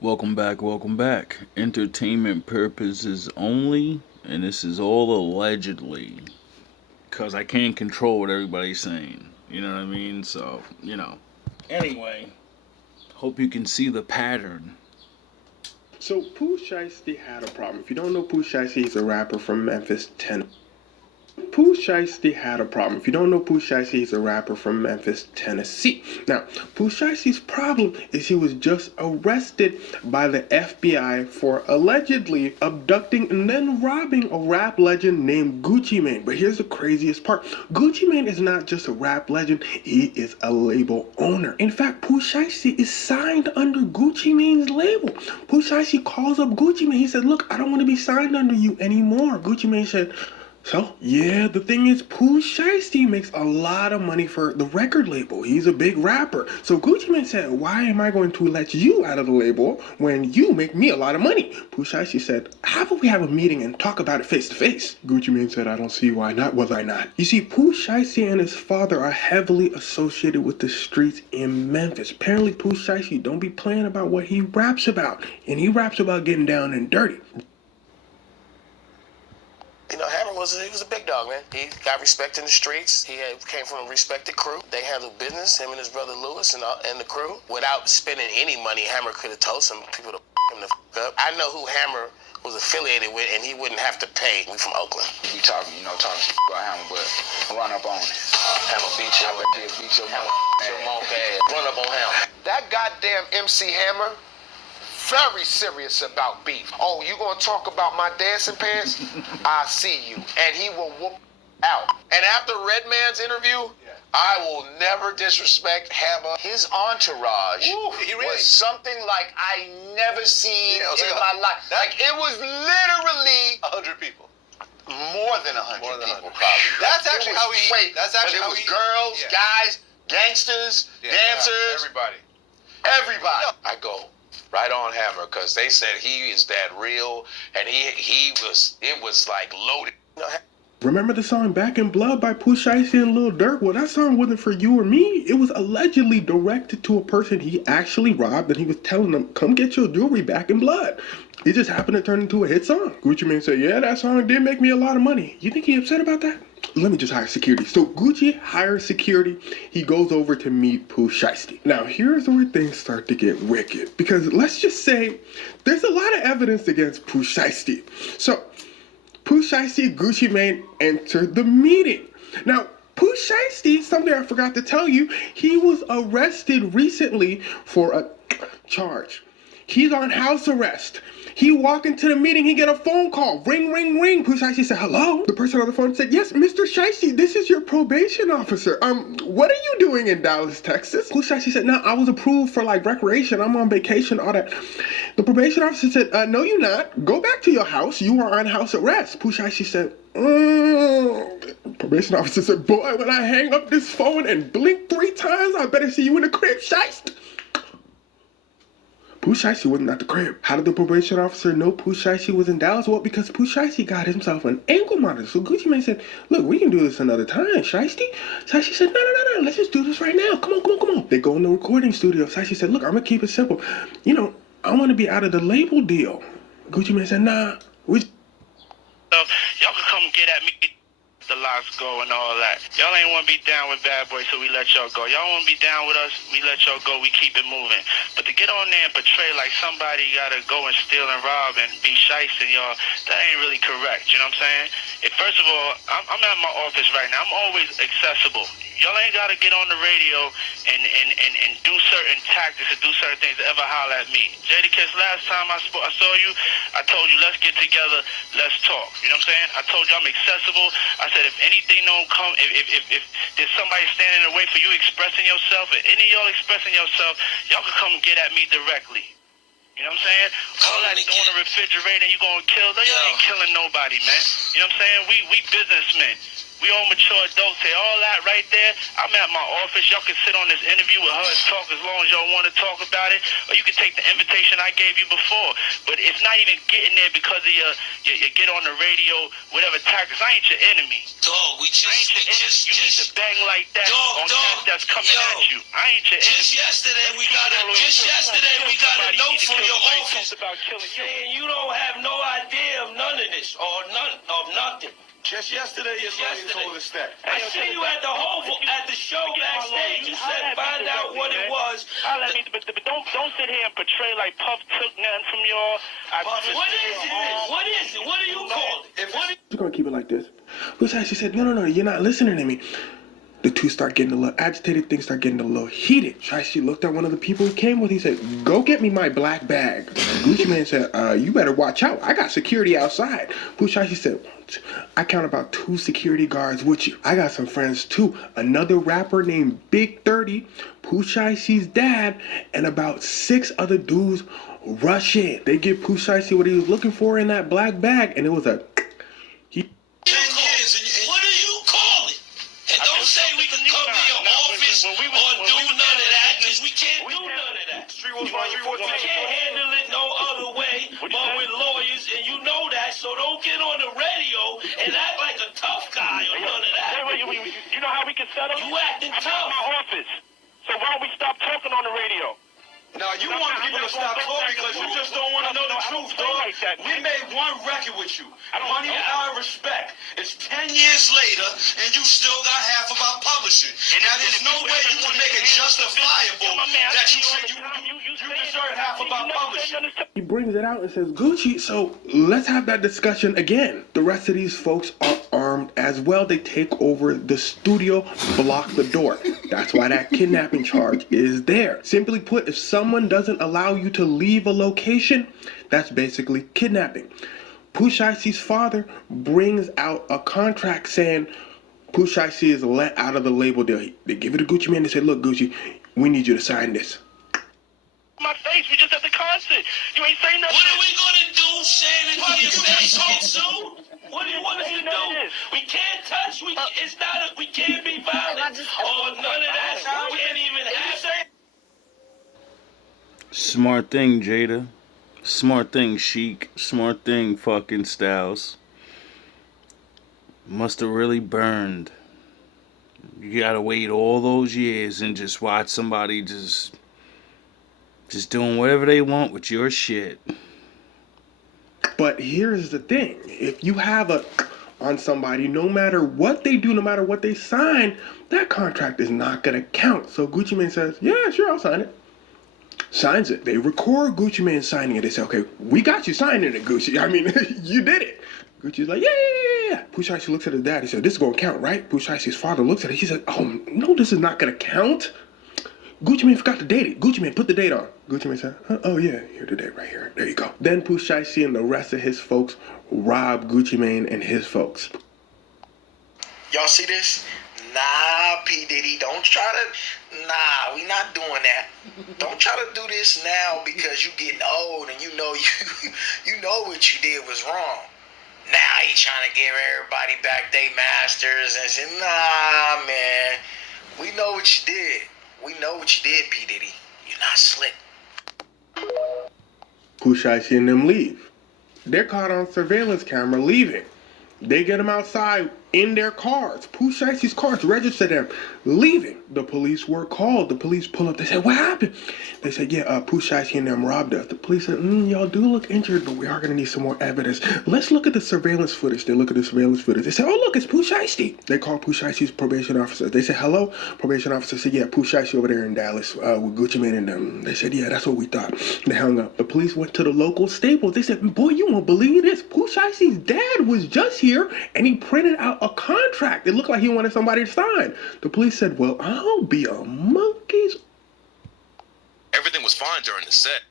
Welcome back, welcome back. Entertainment purposes only, and this is all allegedly. Because I can't control what everybody's saying. You know what I mean? So. Anyway, hope you can see the pattern. So Pooh Shiesty had a problem. If you don't know Pooh Shiesty, he's a rapper from Memphis, Tennessee. Pooh Shiesty had a problem. If you don't know Pooh Shiesty, he's a rapper from Memphis, Tennessee. Now, Pooh Shiesty's problem is he was just arrested by the FBI for allegedly abducting and then robbing a rap legend named Gucci Mane. But here's the craziest part. Gucci Mane is not just a rap legend, he is a label owner. In fact, Pooh Shiesty is signed under Gucci Mane's label. Pooh Shiesty calls up Gucci Mane. He said, look, I don't want to be signed under you anymore. Gucci Mane said, so, yeah, the thing is, Pooh Shiesty makes a lot of money for the record label. He's a big rapper. So Gucci Mane said, why am I going to let you out of the label when you make me a lot of money? Pooh Shiesty said, how about we have a meeting and talk about it face to face? Gucci Mane said, I don't see why not. Was I not? You see, Pooh Shiesty and his father are heavily associated with the streets in Memphis. Apparently, Pooh Shiesty don't be playing about what he raps about. And he raps about getting down and dirty. Hammer he was a big dog, man. He got respect in the streets. Came from a respected crew. They handled business, him and his brother Lewis and the crew. Without spending any money, Hammer could have told some people to him the up. I know who Hammer was affiliated with, and he wouldn't have to pay. We from Oakland. We talking about Hammer, but run up on it. Hammer beat you. Beat your monk ass. Run up on Hammer. That goddamn MC Hammer, very serious about beef. Oh, you gonna talk about my dancing pants? I see you. And he will whoop out. And after Redman's interview, I will never disrespect Hammer. His entourage was something like I never seen in my life. Like it was literally 100 people. More than 100 people, probably. That's actually how he. Wait, that's actually but it was how he, girls, guys, gangsters, dancers, everybody. Everybody. I go right on Hammer because they said he is that real, and it was like loaded. Remember the song Back in Blood by Pooh Shiesty and Lil Durk? Well, that song wasn't for you or me. It was allegedly directed to a person he actually robbed, and he was telling them, come get your jewelry back in blood. It just happened to turn into a hit song. Gucci Mane said, yeah, that song did make me a lot of money. You think he upset about that? Let me just hire security. So Gucci hires security. He goes over to meet Pooh Shiesty. Now, here's where things start to get wicked. Because let's just say there's a lot of evidence against Pooh Shiesty. So Pooh Shiesty, Gucci Mane entered the meeting. Now, Pooh Shiesty, something I forgot to tell you, he was arrested recently for a charge. He's on house arrest. He walked into the meeting, he get a phone call. Ring, ring, ring. Pooh Shiesty said, hello? The person on the phone said, yes, Mr. Shiesty, this is your probation officer. What are you doing in Dallas, Texas? Pooh Shiesty said, no, I was approved for recreation. I'm on vacation, all that. The probation officer said, no, you're not. Go back to your house. You are on house arrest. Pooh Shiesty said, Probation officer said, boy, when I hang up this phone and blink 3 times, I better see you in the crib, Shiesty. Pooh Shiesty wasn't at the crib. How did the probation officer know Pooh Shiesty was in Dallas? Well, because Pooh Shiesty got himself an ankle monitor. So Gucci Mane said, look, we can do this another time, Shiesty. Shiesty said, no, let's just do this right now. Come on. They go in the recording studio. Shiesty said, look, I'm going to keep it simple. I want to be out of the label deal. Gucci Mane said, nah. Y'all can come get at me. The locks go and all that. Y'all ain't want to be down with Bad Boy, so we let y'all go. Y'all want to be down with us, we let y'all go, we keep it moving. But to get on there and portray like somebody got to go and steal and rob and be shysting y'all, that ain't really correct, you know what I'm saying? First of all, I'm at my office right now. I'm always accessible. Y'all ain't got to get on the radio and do certain tactics and do certain things to ever holler at me. Jadakiss, last time I saw you, I told you, let's get together, let's talk. You know what I'm saying? I told you I'm accessible. I said, if anything don't come, if there's somebody standing in the way for you expressing yourself, and any of y'all expressing yourself, y'all can come get at me directly. You know what I'm saying? All that throwing the refrigerator and you gonna kill, y'all ain't killing nobody, man. You know what I'm saying? We businessmen. We all mature adults here. All that right there, I'm at my office. Y'all can sit on this interview with her and talk as long as y'all want to talk about it. Or you can take the invitation I gave you before. But it's not even getting there because of your get on the radio, whatever tactics. I ain't your enemy. Dog, we just You need to bang like that on cats that's coming at you. I ain't your enemy. Just yesterday we got a note from your office saying you don't have no idea of none of this or nothing. Just yesterday, your lawyer told us that. I see you at the Hovel at the show backstage. You said find out what it was. But don't sit here and portray like Puff took nothing from y'all. What is it? What is it? What do you call it? We're gonna keep it like this. Which actually said, no, you're not listening to me. The two start getting a little agitated, things start getting a little heated. She looked at one of the people he came with, he said, go get me my black bag. Gucci Man said, you better watch out. I got security outside. Pusha said, I count about 2 security guards with you. I got some friends too. Another rapper named Big 30, Pusha Ice's dad, and about 6 other dudes rush in. They give Pusha Ice what he was looking for in that black bag, and it was a... 10 years, what do you call it? And don't say we can come to your office or do none of that, because we can't do none of that. We can't handle it no other way but with lawyers, and you know that, so don't get on the radio and act like a tough guy or none of that. You know how we can settle? You acting tough. My office. So why don't we stop talking on the radio? Now, you want people to stop talking because you just don't want to know the truth, dog. We made one record with you. Money, Power, Respect. It's 10 years later, and you still got half of our publishing. Now, there's no way you can make it justifiable that you say you deserve half of our publishing. He brings it out and says, Gucci, so let's have that discussion again. The rest of these folks are armed as well. They take over the studio, block the door. That's why that kidnapping charge is there. Simply put, if someone doesn't allow you to leave a location, that's basically kidnapping. Pusha Ice's father brings out a contract saying Pusha Ice is let out of the label deal. They give it to Gucci Man. They say, look, Gucci, we need you to sign this. My face, we just at the concert. You ain't saying nothing. What are we gonna do, Shannon? What do you say, What do you want us to do? We can't touch. We can't be violent or none of that. We can't even have that. Smart thing, Jada. Smart thing, Chic. Smart thing, fucking Styles. Must have really burned. You gotta wait all those years and just watch somebody just doing whatever they want with your shit. But here's the thing. If you have on somebody, no matter what they do, no matter what they sign, that contract is not going to count. So Gucci Mane says, yeah, sure, I'll sign it. Signs it. They record Gucci Mane signing it. They say, okay, we got you signing it, Gucci. I mean, you did it. Gucci's like, yeah. Pusha Ice looks at his dad. He said, this is going to count, right? Pusha Ice's father looks at it. He said, oh, no, this is not going to count. Gucci Mane forgot to date it. Gucci Mane, put the date on. Gucci Mane said, oh yeah, here's the date right here. There you go. Then Pusha Ice and the rest of his folks rob Gucci Mane and his folks. Y'all see this? Nah, P. Diddy, don't try to. Nah, we not doing that. Don't try to do this now because you getting old and you know what you did was wrong. Now he trying to give everybody back their masters and say, nah, man, we know what you did. We know what you did, P. Diddy. You're not slick. Pusha Ice and them leave. They're caught on surveillance camera leaving. They get them outside in their cars. Pusha Ice's cars registered them leaving. The police were called. The police pull up. They said, what happened? They said, yeah, Pusha Ice and them robbed us. The police said, y'all do look injured, but we are going to need some more evidence. Let's look at the surveillance footage. They look at the surveillance footage. They said, oh, look, it's Pusha Ice. They call Pusha Ice's probation officer. They said, hello? Probation officer said, yeah, Pusha Ice over there in Dallas with Gucci Mane and them. They said, yeah, that's what we thought. They hung up. The police went to the local Staples. They said, boy, you won't believe this. Pusha Ice's dad was just here, and he printed out a contract. It looked like he wanted somebody to sign. The police said, well, I'll be a monkey's. Everything was fine during the set.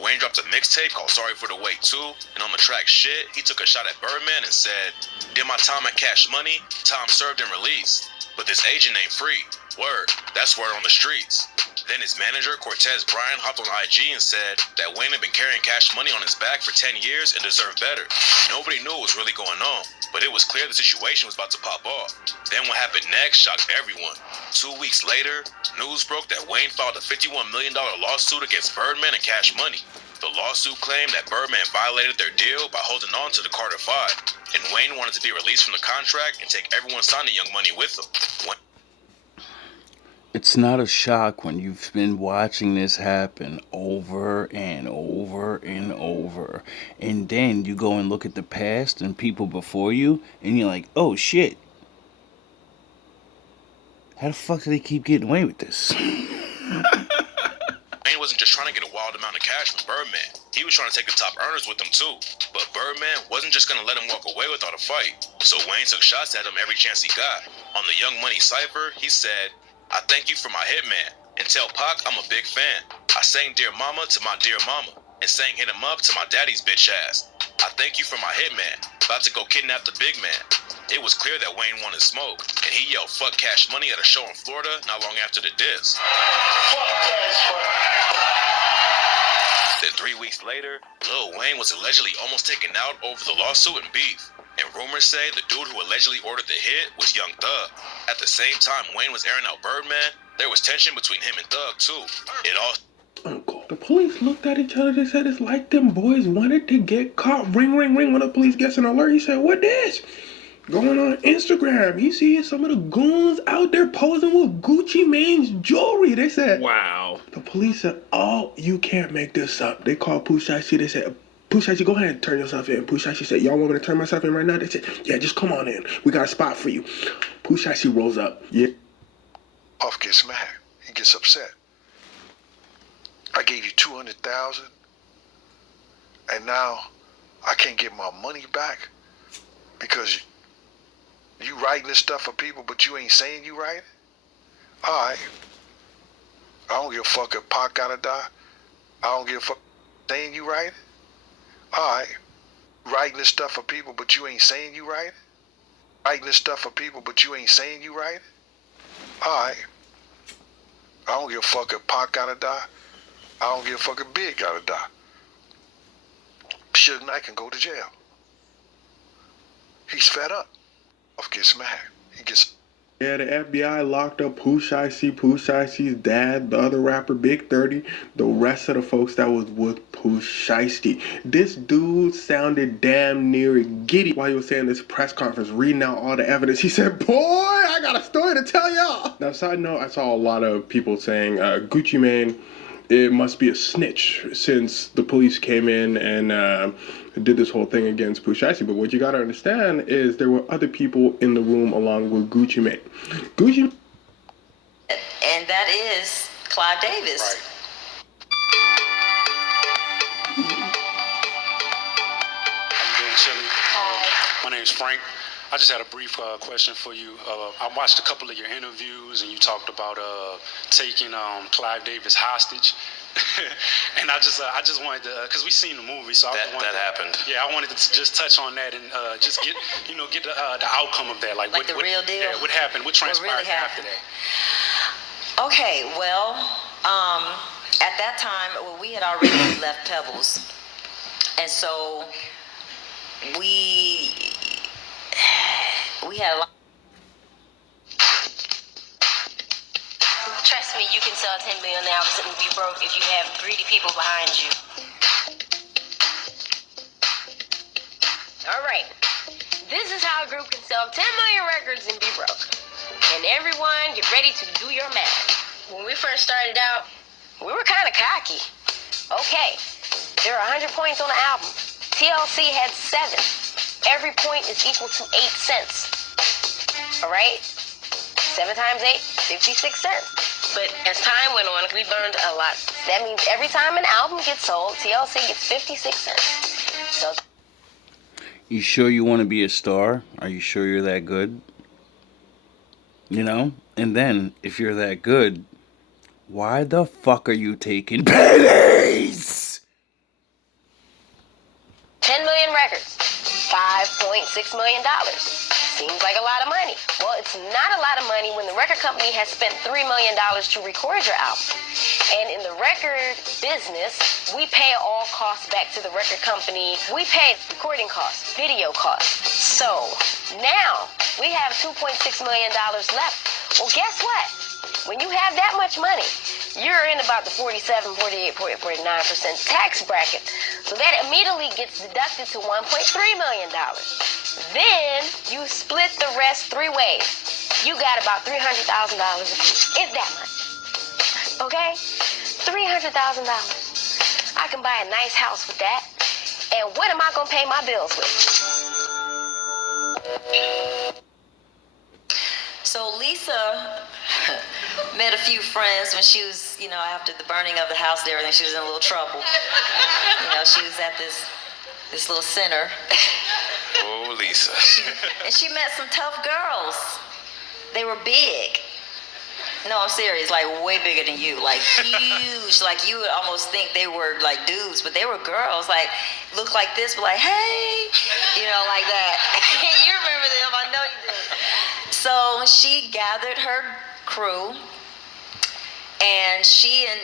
Wayne dropped a mixtape called Sorry for the Wait 2, and on the track Shit, he took a shot at Birdman and said, did my time at Cash Money, time served and released. But this agent ain't free. Word, that's word on the streets. Then his manager, Cortez Bryant, hopped on IG and said that Wayne had been carrying Cash Money on his back for 10 years and deserved better. Nobody knew what was really going on, but it was clear the situation was about to pop off. Then what happened next shocked everyone. 2 weeks later, news broke that Wayne filed a $51 million lawsuit against Birdman and Cash Money. The lawsuit claimed that Birdman violated their deal by holding on to the Carter 5, and Wayne wanted to be released from the contract and take everyone signing Young Money with him. It's not a shock when you've been watching this happen over and over and over. And then you go and look at the past and people before you, and you're like, oh shit. How the fuck do they keep getting away with this? Wayne wasn't just trying to get a wild amount of cash from Birdman. He was trying to take the top earners with him too. But Birdman wasn't just gonna let him walk away without a fight. So Wayne took shots at him every chance he got. On the Young Money cipher, he said, I thank you for my hitman. And tell Pac I'm a big fan. I sang Dear Mama to my dear mama. And sang Hit 'em Up to my daddy's bitch ass. I thank you for my hitman. About to go kidnap the big man. It was clear that Wayne wanted smoke. And he yelled fuck Cash Money at a show in Florida not long after the diss. Then 3 weeks later, Lil Wayne was allegedly almost taken out over the lawsuit and beef. And rumors say the dude who allegedly ordered the hit was Young Thug. At the same time Wayne was airing out Birdman, there was tension between him and Thug too. It all Uncle. The police looked at each other. They said it's like them boys wanted to get caught. Ring, ring, ring. When the police gets an alert, he said, what this? Going on Instagram, he sees some of the goons out there posing with Gucci Mane's jewelry. They said, wow. The police said, oh, you can't make this up. They called Pooh Shiesty. They said, Pooh Shiesty, go ahead and turn yourself in. Pooh Shiesty said, y'all want me to turn myself in right now? They said, yeah, just come on in. We got a spot for you. Pooh Shiesty rolls up. Yeah. Puff gets mad. He gets upset. I gave you $200,000, and now I can't get my money back because you writing this stuff for people, but you ain't saying you write it? All right. I don't give a fuck if Pac gotta die. I don't give a fuck saying you write it. All right. Writing this stuff for people, but you ain't saying you write it. Writing this stuff for people, but you ain't saying you write it. All right. I don't give a fuck if Pac gotta die. I don't give a fuck if Big gotta die. Suge Knight can go to jail. He's fed up. Puff gets mad. He gets... Yeah, the FBI locked up Pooh Shiesty, Pooh Shiesty's dad, the other rapper, Big 30, the rest of the folks that was with Pooh Shiesty. This dude sounded damn near giddy while he was saying this press conference, reading out all the evidence. He said, boy, I got a story to tell y'all. Now, side note, I saw a lot of people saying Gucci Mane, it must be a snitch since the police came in and did this whole thing against Pooh Shiesty. But what you gotta understand is there were other people in the room along with Gucci Mane. And that is Clive Davis. Right. How you doing, Chili? My name's Frank. I just had a brief question for you. I watched a couple of your interviews, and you talked about taking Clive Davis hostage. And I just wanted to, because we seen the movie, so that happened. Yeah, I wanted to just touch on that and just get the outcome of that, like what, real deal. Yeah, what happened, what transpired really after that. Okay, well, at that time, we had already left Pebbles, and so we had a lot. Trust me, you can sell 10 million albums and be broke if you have greedy people behind you. All right, this is how a group can sell 10 million records and be broke. And everyone, get ready to do your math. When we first started out, we were kind of cocky. Okay, there are 100 points on the album. TLC had 7. Every point is equal to 8 cents. All right? 7 times 8, 56 cents. But as time went on, we learned a lot. That means every time an album gets sold, TLC gets 56 cents. So, you sure you want to be a star? Are you sure you're that good? You know? And then, if you're that good, why the fuck are you taking pennies? 10 million records, $5.6 million. Seems like a lot of money. Well, it's not a lot of money when the record company has spent $3 million to record your album. And in the record business, we pay all costs back to the record company. We pay recording costs, video costs. So now we have $2.6 million left. Well, guess what? When you have that much money, you're in about the 47, 48, 49% tax bracket. So that immediately gets deducted to $1.3 million. Then you split the rest 3 ways. You got about $300,000 a piece, if that much. Okay? $300,000. I can buy a nice house with that. And what am I gonna pay my bills with? So Lisa met a few friends when she was, after the burning of the house and everything, she was in a little trouble. She was at this little center. Oh, Lisa. And she met some tough girls. They were big. No, I'm serious, like way bigger than you, like huge. Like you would almost think they were like dudes, but they were girls, like look like this, but like, hey, like that. You remember them, I know you do. So she gathered her crew, and she and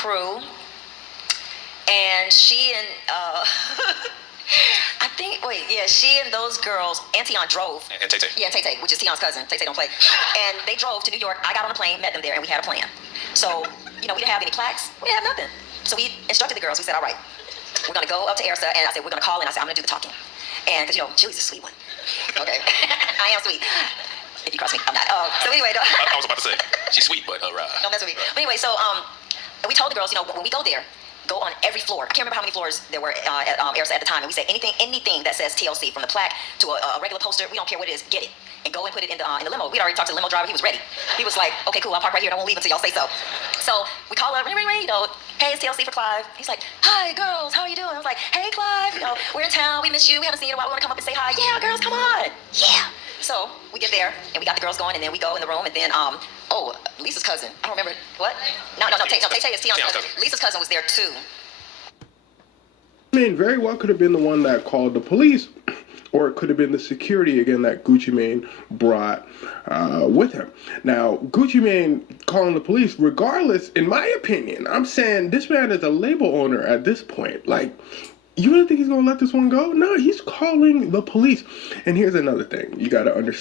crew, and she and she and those girls, and Tion drove. And Tay-Tay. Yeah, Tay-Tay, which is Tion's cousin. Tay-Tay don't play. And they drove to New York. I got on a plane, met them there, and we had a plan. So, we didn't have any plaques. We didn't have nothing. So we instructed the girls. We said, all right, we're going to go up to Ersa, and I said, we're going to call in. I said, I'm going to do the talking. And, because, Julie's a sweet one. Okay. I am sweet. If you cross me, I'm not. So anyway. I was about to say, she's sweet, but Don't mess with me. But anyway, so we told the girls, when we go there, go on every floor. I can't remember how many floors there were at Ersa at the time. And we said anything that says TLC, from the plaque to a regular poster, we don't care what it is, get it. And go and put it in the limo. We'd already talked to the limo driver. He was ready. He was like, okay, cool, I'll park right here and I won't leave until y'all say so. So we call up, ring, ring, ring, hey, it's TLC for Clive. He's like, hi, girls, how are you doing? I was like, hey, Clive, we're in town. We miss you. We haven't seen you in a while. We want to come up and say hi. Yeah, girls, come on. Yeah. So we get there and we got the girls going, and then we go in the room, and then, Lisa's cousin. I don't remember. What? No, Tay-Tay is Tion's cousin. Lisa's cousin was there too. Very well could have been the one that called the police, or it could have been the security again that Gucci Mane brought with him. Now, Gucci Mane calling the police, regardless, in my opinion, I'm saying this man is a label owner at this point. Like, you really think he's going to let this one go? No, he's calling the police. And here's another thing you got to understand.